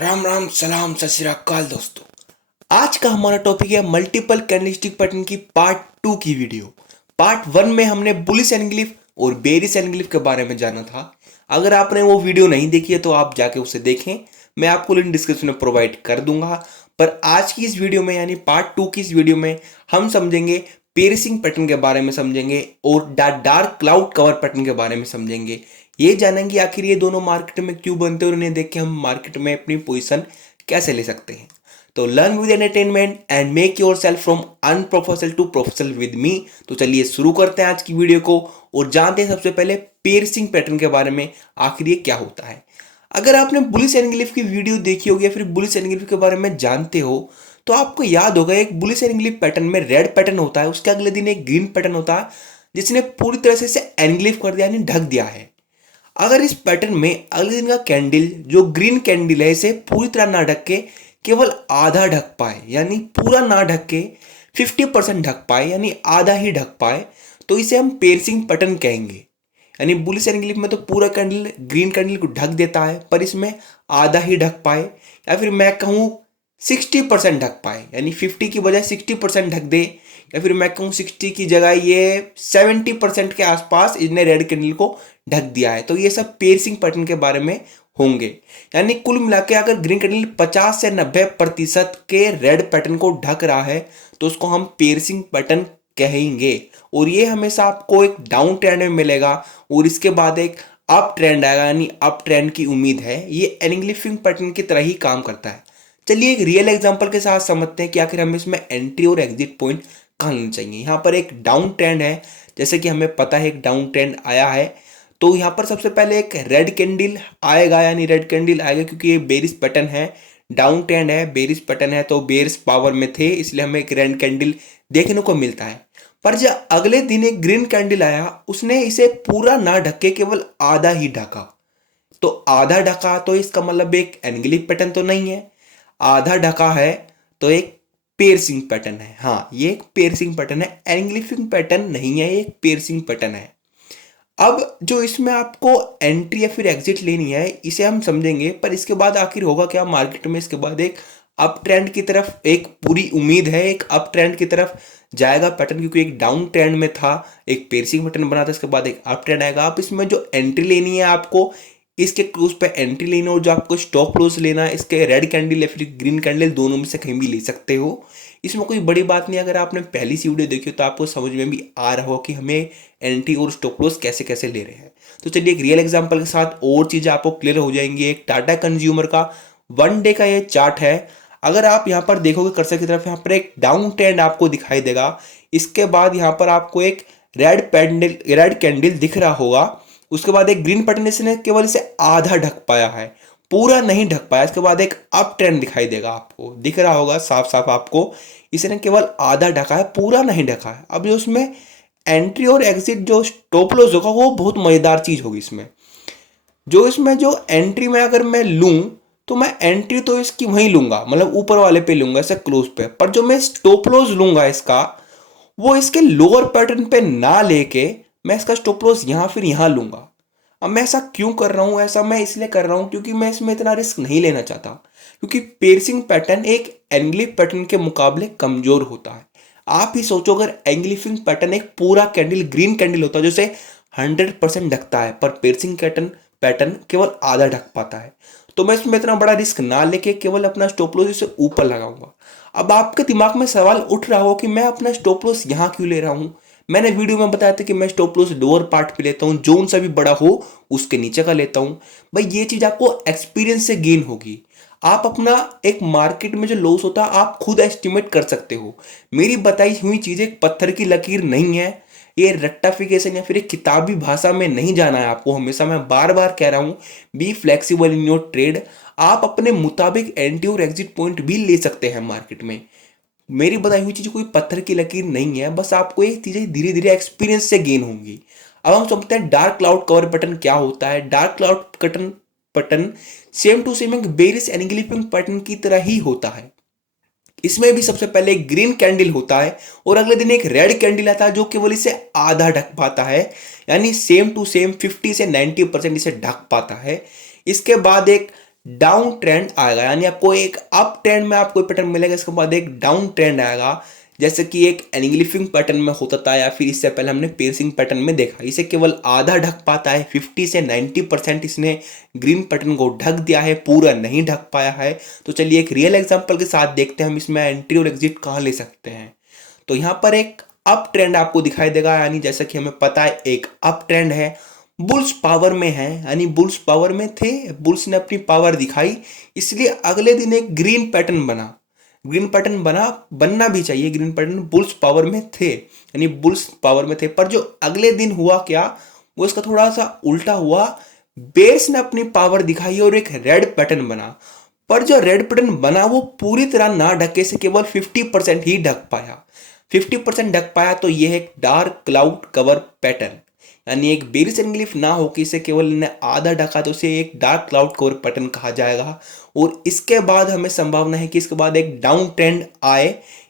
राम राम सलाम सत श्री अकाल दोस्तों। आज का हमारा टॉपिक है मल्टीपल कैंडलस्टिक पैटर्न की पार्ट 2 की वीडियो। पार्ट 1 में हमने बुलिश एनग्लिफ और बेरिश एनग्लिफ के बारे में जाना था। अगर आपने वो वीडियो नहीं देखी है तो आप जाके उसे देखें, मैं आपको लिंक डिस्क्रिप्शन में प्रोवाइड कर दूंगा। पर आज की इस वीडियो में यानी पार्ट 2 की इस वीडियो में हम समझेंगे पेरिसिंग पैटर्न के बारे में समझेंगे और डार्क क्लाउड कवर पैटर्न के बारे में समझेंगे। ये जानेंगे आखिर ये दोनों मार्केट में क्यों बनते हैं और इन्हें देख के हम मार्केट में अपनी पोजीशन कैसे ले सकते हैं। तो learn with entertainment and make yourself from unprofessional to professional with me. तो चलिए शुरू करते हैं आज की वीडियो को और जानते हैं सबसे पहले पेरिसिंग पैटर्न के बारे में आखिर ये क्या होता है। अगर आपने बुलिश एनग्लिफ की वीडियो देखी होगी या फिर बुलिश एनग्लिफ के बारे में जानते हो तो आपको याद होगा एक बुलिश एनग्लिफ पैटर्न में रेड पैटर्न होता है, उसके अगले दिन एक ग्रीन पैटर्न होता है जिसने पूरी तरह से इसे एनग्लिफ कर दिया यानी ढक दिया है। अगर इस पैटर्न में अगले दिन का कैंडल जो ग्रीन कैंडल है इसे पूरी तरह ना ढक के केवल आधा ढक पाए यानी पूरा ना ढक के 50% ढक पाए यानी आधा ही ढक पाए तो इसे हम पेरिसिंग पैटर्न कहेंगे। यानी बुलिश एनग्लिफ में तो पूरा कैंडल ग्रीन कैंडल को ढक देता है पर इसमें आधा ही ढक पाए या फिर मैं कहूँ 60% ढक पाए यानी 50 की बजाय 60% ढक दे या फिर मैं कहूँ 60 की जगह ये 70% के आसपास इसने रेड कैंडल को ढक दिया है। तो ये सब पेरिसिंग पैटर्न के बारे में होंगे। यानी कुल मिला के अगर ग्रीन कैंडल 50 से 90% के रेड पैटर्न को ढक रहा है तो उसको हम पेरिसिंग पैटर्न कहेंगे और ये हमेशा आपको एक डाउन ट्रेंड में मिलेगा और इसके बाद एक अप ट्रेंड आएगा यानी अप ट्रेंड की उम्मीद है। ये एनग्लिफिंग पैटर्न की तरह ही काम करता है। चलिए एक रियल एग्जांपल के साथ समझते हैं कि आखिर हमें इसमें एंट्री और एग्जिट पॉइंट कहाँ लेना चाहिए। यहाँ पर एक डाउन ट्रेंड है, जैसे कि हमें पता है एक डाउन ट्रेंड आया है तो यहाँ पर सबसे पहले एक रेड कैंडल आएगा यानी रेड कैंडल आएगा क्योंकि ये बेरिश पैटर्न है, डाउन ट्रेंड है, बेरिश पैटर्न है तो बेरिश पावर में थे इसलिए हमें एक रेड कैंडल देखने को मिलता है। पर जब अगले दिन एक ग्रीन कैंडल आया उसने इसे पूरा ना ढके केवल आधा ही ढका। तो आधा ढका तो इसका मतलब एक एनग्लिफ पैटर्न तो नहीं है, आधा ढका है तो एक पेरिसिंग पैटर्न है। हाँ ये एक पेरिसिंग पैटर्न है, एनग्लिफिंग पैटर्न नहीं है, ये एक पेरिसिंग पैटर्न है। अब जो इसमें आपको एंट्री या फिर एग्जिट लेनी है इसे हम समझेंगे, पर इसके बाद आखिर होगा क्या मार्केट में। इसके बाद एक अप ट्रेंड की तरफ एक पूरी उम्मीद है, एक अप ट्रेंड की तरफ जाएगा पैटर्न क्योंकि एक डाउन ट्रेंड में था, एक पेरिसिंग पैटर्न बना था, इसके बाद एक अप ट्रेंड आएगा। आप इसमें जो एंट्री लेनी है आपको इसके क्लोज पे एंट्री लेनी हो, जो आपको स्टॉप लॉस लेना है इसके रेड कैंडल या फिर ग्रीन कैंडल दोनों में से कहीं भी ले सकते हो। इसमें कोई बड़ी बात नहीं। अगर आपने पहली सी वीडियो देखी हो तो आपको समझ में भी आ रहा हो कि हमें एंट्री और स्टॉप लॉस कैसे कैसे ले रहे हैं। तो चलिए एक रियल एग्जांपल के साथ और चीज़ें आपको क्लियर हो जाएंगी। एक टाटा कंज्यूमर का 1 डे का ये चार्ट है। अगर आप यहाँ पर देखोगे कर्सर की तरफ, यहाँ पर एक डाउन ट्रेंड आपको दिखाई देगा, इसके बाद यहाँ पर आपको एक रेड कैंडल दिख रहा होगा, उसके बाद एक ग्रीन पैटर्न इसने केवल इसे आधा ढक पाया है, पूरा नहीं ढक पाया। इसके बाद एक अप ट्रेंड दिखाई देगा, आपको दिख रहा होगा साफ साफ आपको, इसने केवल आधा ढका है, पूरा नहीं ढका है। अब जो उसमें एंट्री और एग्जिट जो स्टॉप लॉस होगा वो बहुत मजेदार चीज होगी। इसमें जो एंट्री में अगर मैं लूं तो मैं एंट्री तो इसकी वहीं लूंगा, मतलब ऊपर वाले पे लूंगा इसे क्लोज पे, पर जो मैं स्टॉप लॉस लूंगा इसका वो इसके लोअर पैटर्न पे ना लेके मैं इसका स्टॉप लॉस यहाँ फिर यहाँ लूंगा। अब मैं ऐसा क्यों कर रहा हूँ, ऐसा मैं इसलिए कर रहा हूँ क्योंकि मैं इसमें इतना रिस्क नहीं लेना चाहता, क्योंकि पेरिसिंग पैटर्न एक एनग्लिफ पैटर्न के मुकाबले कमजोर होता है। आप ही सोचो अगर एंग्लिफिंग पैटर्न एक पूरा कैंडल ग्रीन कैंडल होता है जैसे 100% ढकता है, पर पेरिसिंग पैटर्न केवल आधा ढक पाता है, तो मैं इसमें इतना बड़ा रिस्क ना लेके केवल अपना स्टॉप लॉस इसे ऊपर लगाऊंगा। अब आपके दिमाग में सवाल उठ रहा हो कि मैं अपना स्टॉप लॉस यहाँ क्यों ले रहा हूँ। मैंने वीडियो में बताया था कि मैं स्टॉप लॉस लोअर पार्ट पे लेता हूँ, जोन सा भी बड़ा हो उसके नीचे का लेता हूँ। भाई ये चीज आपको एक्सपीरियंस से गेन होगी। आप अपना एक मार्केट में जो लॉस होता है आप खुद एस्टिमेट कर सकते हो। मेरी बताई हुई चीज एक पत्थर की लकीर नहीं है, ये रट्टाफिकेशन या फिर एक किताबी भाषा में नहीं जाना है आपको। हमेशा मैं बार बार कह रहा हूँ be flexible in your trade. आप अपने मुताबिक एंट्री और एग्जिट पॉइंट भी ले सकते हैं मार्केट में। मेरी बताई हुई चीज कोई पत्थर की लकीर नहीं है, बस आपको ये चीजें धीरे धीरे एक्सपीरियंस से गेन होंगी। अब हम समझते हैं डार्क क्लाउड कवर पैटर्न क्या होता है। Dark cloud pattern same to same एक बेरिश एनग्लिफिंग पैटर्न की तरह ही होता है। इसमें भी सबसे पहले एक ग्रीन कैंडल होता है और अगले दिन एक रेड कैंडल आता है जो केवल इसे आधा ढक पाता है, यानी सेम टू सेम 50 से 90% इसे ढक पाता है। इसके बाद एक डाउन ट्रेंड आएगा, यानी आपको एक अप ट्रेंड में आपको पैटर्न मिलेगा, इसके बाद एक डाउन ट्रेंड आएगा, जैसे कि एक एनग्लिफिंग पैटर्न में होता था या फिर इससे पहले हमने पियर्सिंग पैटर्न में देखा। इसे केवल आधा ढक पाता है, 50 से 90% इसने ग्रीन पैटर्न को ढक दिया है, पूरा नहीं ढक पाया है। तो चलिए एक रियल एग्जांपल के साथ देखते हैं हम इसमें एंट्री और एग्जिट कहाँ ले सकते हैं। तो यहाँ पर एक अप ट्रेंड आपको दिखाई देगा, यानी जैसा कि हमें पता है एक अप ट्रेंड है, बुल्स पावर में है, यानी बुल्स पावर में थे, बुल्स ने अपनी पावर दिखाई, इसलिए अगले दिन एक ग्रीन पैटर्न बना। ग्रीन पैटर्न बनना भी चाहिए, ग्रीन पैटर्न बुल्स पावर में थे, यानी बुल्स पावर में थे, पर जो अगले दिन हुआ क्या, वो इसका थोड़ा सा उल्टा हुआ, बेयर्स ने अपनी पावर दिखाई और एक रेड पैटर्न बना। पर जो रेड पैटर्न बना वो पूरी तरह ना ढके से केवल 50% ही ढक पाया, 50% ढक पाया। तो यह एक डार्क क्लाउड कवर पैटर्न, यानी एक बेरिश एनग्लिफ ना हो कि इसे केवल ने आधा ढका, तो इसे एक डार्क क्लाउड कवर पैटर्न कहा जाएगा। और इसके बाद हमें संभावना है कि इसके बाद एक डाउन ट्रेंड आए,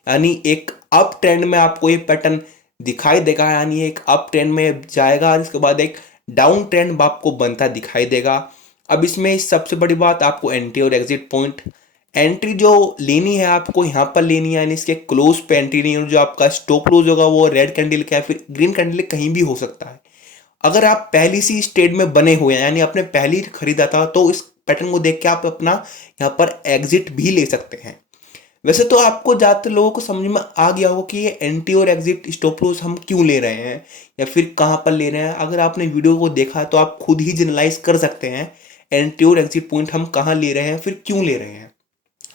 यानी एक अप ट्रेंड में आपको ये पैटर्न दिखाई देगा, यानी एक अप ट्रेंड में जाएगा, इसके बाद एक डाउन ट्रेंड आपको बनता दिखाई देगा। अब इसमें सबसे बड़ी बात, आपको एंट्री और एग्जिट पॉइंट, एंट्री जो लेनी है आपको यहाँ पर लेनी है, यानी इसके क्लोज पे एंट्री नहीं, और जो आपका स्टॉप क्लोज होगा वो रेड कैंडल का या फिर ग्रीन कैंडल कहीं भी हो सकता है। अगर आप पहली सी स्टेट में बने हुए हैं, यानी आपने पहली खरीदा था, तो इस पैटर्न को देख के आप अपना यहाँ पर एग्जिट भी ले सकते हैं। वैसे तो आपको ज़्यादातर लोगों को समझ में आ गया होगा कि ये एंट्री और एग्जिट स्टॉप लॉस हम क्यों ले रहे हैं या फिर कहाँ पर ले रहे हैं। अगर आपने वीडियो को देखा तो आप खुद ही जनरलाइज कर सकते हैं एंट्री और एग्जिट पॉइंट हम कहाँ ले रहे हैं, फिर क्यों ले रहे हैं।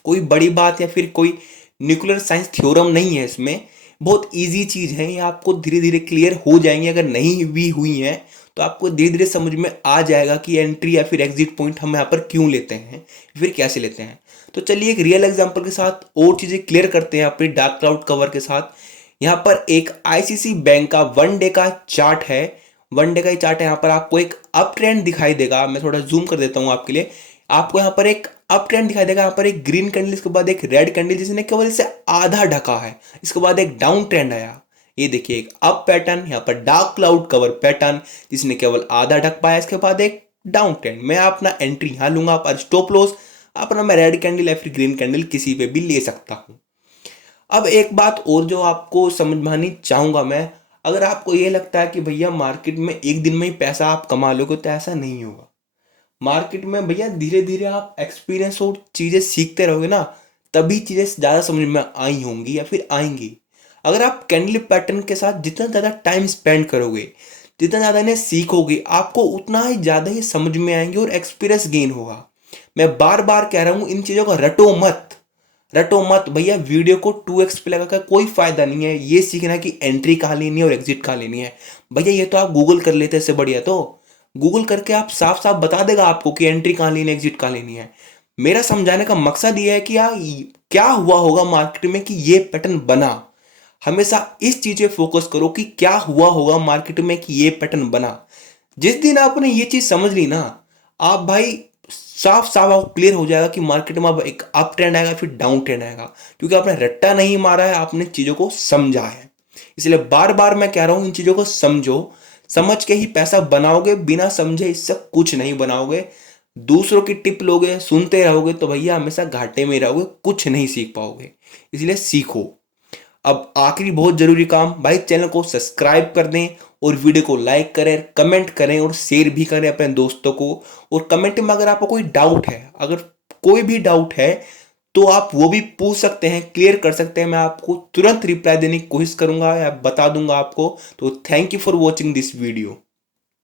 कोई बड़ी बात या फिर कोई न्यूक्लियर साइंस थ्योरम नहीं है इसमें, बहुत इजी चीज़ है, ये आपको धीरे धीरे क्लियर हो जाएंगे। अगर नहीं भी हुई हैं तो आपको धीरे धीरे समझ में आ जाएगा कि एंट्री या फिर एग्जिट पॉइंट हम यहाँ पर क्यों लेते हैं, फिर कैसे लेते हैं। तो चलिए एक रियल एग्जांपल के साथ और चीज़ें क्लियर करते हैं अपनी डार्क क्लाउड कवर के साथ। यहाँ पर एक आईसीसी बैंक का 1 डे का चार्ट है, 1 डे का ही चार्ट है। यहाँ पर आपको एक अप ट्रेंड दिखाई देगा, मैं थोड़ा जूम कर देता हूँ आपके लिए। आपको यहाँ पर एक अप ट्रेंड दिखाई देगा, यहाँ पर एक ग्रीन कैंडल, इसके बाद एक रेड कैंडल जिसने केवल इसे आधा ढका है, इसके बाद एक डाउन ट्रेंड आया। ये देखिए एक अप पैटर्न, यहाँ पर डार्क क्लाउड कवर पैटर्न जिसने केवल आधा ढक पाया, इसके बाद एक डाउन ट्रेंड। मैं अपना एंट्री यहाँ लूंगा, पर स्टॉप लॉस अपना मैं रेड कैंडल या फिर ग्रीन कैंडल किसी पे भी ले सकता हूँ। अब एक बात और जो आपको समझानी चाहूंगा मैं, अगर आपको ये लगता है कि भैया मार्केट में एक दिन में ही पैसा आप कमा लोगे, तो ऐसा नहीं होगा। मार्केट में भैया धीरे धीरे आप एक्सपीरियंस और चीज़ें सीखते रहोगे ना, तभी चीज़ें ज़्यादा समझ में आई होंगी या फिर आएंगी। अगर आप कैंडल पैटर्न के साथ जितना ज़्यादा टाइम स्पेंड करोगे, जितना ज़्यादा इन्हें सीखोगे, आपको उतना ही ज़्यादा ही समझ में आएंगे और एक्सपीरियंस गेन होगा। मैं बार बार कह रहा हूँ, इन चीज़ों का रटो मत भैया। वीडियो को 2x पे लगाकर कोई फायदा नहीं है। ये सीखना कि एंट्री कहाँ लेनी है और एग्जिट कहाँ लेनी है, भैया ये तो आप गूगल कर लेते, इससे बढ़िया तो गूगल करके आप साफ साफ बता देगा आपको कि एंट्री कहाँ लेनी है, एग्जिट कहाँ लेनी है। मेरा समझाने का मकसद ये है कि क्या हुआ होगा मार्केट में कि ये पैटर्न बना। हमेशा इस चीज पे फोकस करो कि क्या हुआ होगा मार्केट में कि ये पैटर्न बना। जिस दिन आपने ये चीज समझ ली ना, आप भाई साफ साफ आपको क्लियर हो जाएगा कि मार्केट में अब एक अप ट्रेंड आएगा फिर डाउन ट्रेंड आएगा, क्योंकि आपने रट्टा नहीं मारा है, आपने चीजों को समझा है। इसलिए बार बार मैं कह रहा हूं, इन चीजों को समझो, समझ के ही पैसा बनाओगे, बिना समझे इससे कुछ नहीं बनाओगे। दूसरों की टिप लोगे, सुनते रहोगे तो भैया हमेशा घाटे में रहोगे, कुछ नहीं सीख पाओगे। इसलिए सीखो। अब आखिरी बहुत जरूरी काम, भाई चैनल को सब्सक्राइब कर दें और वीडियो को लाइक करें, कमेंट करें और शेयर भी करें अपने दोस्तों को। और कमेंट में अगर आपको कोई डाउट है, अगर कोई भी डाउट है तो आप वो भी पूछ सकते हैं, क्लियर कर सकते हैं। मैं आपको तुरंत रिप्लाई देने की कोशिश करूंगा या बता दूंगा आपको। तो thank you for watching this video.